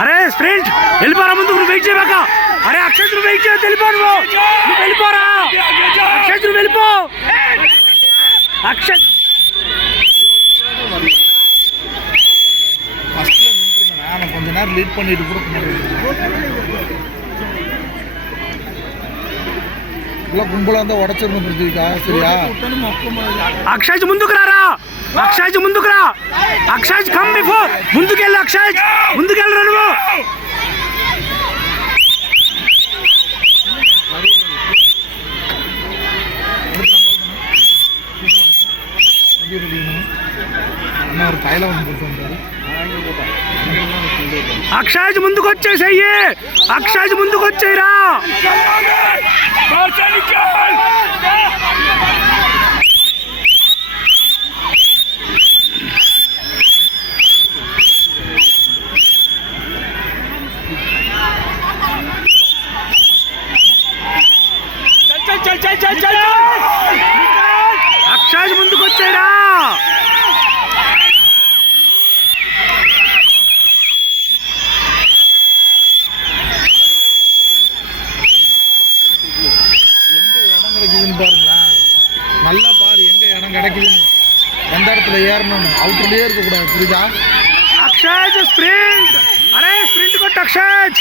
అరే స్ప్రింట్ వెళ్ళిపోరా ముందుకు, నువ్వు వెయిట్ చేయబాక. అరే అక్షయ్ నువ్వు వెయిట్ చేయొద్దు, వెళ్ళిపో, నువ్వు వెళ్ళిపోరా అక్షయ్, నువ్వు వెళ్ళిపో అక్షయ్. கொஞ்ச நேரம் லீட் பண்ணிட்டு கூட கும்பலா இருந்தா உடச்சிடணும் பிரித்திவிகா, சரியா? అక్షయ్ ముందుకు రారా, అక్షయ్ ముందుకు రా, అక్షయ్ కమ్ బిఫోర్, ముందుకెళ్ళు అక్షయ్, ముందుకెళ్ళరా నువ్వు. ஒரு கையில வந்து போட்டுருந்தாரு. అక్షయ్ ముందుకు వచ్చేసేయి, అక్షయ్ ముందుకు వచ్చేయరా. అక్షయ్ ముందుకు వచ్చేయరా. நல்லா பாரு எங்க இடம் கிடைக்குதுன்னு, எந்த இடத்துல ஏறணும், அவுட்டர்லயே இருக்க கூடாது, புரியுதா? అక్షయ్ స్ప్రింట్, అరే స్ప్రింట్ కొట్టు అక్షయ్.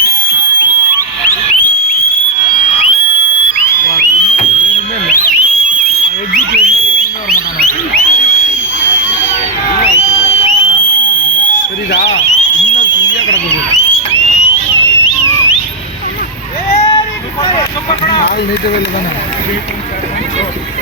ஒண்ணுமே இல்லை, எக்ஸிட்ல எவனுமே வர மாட்டான், சரிதா? இன்னும் ஃப்ரீயா கிடக்குது, நாள் நீட்டவே இல்லை தானே.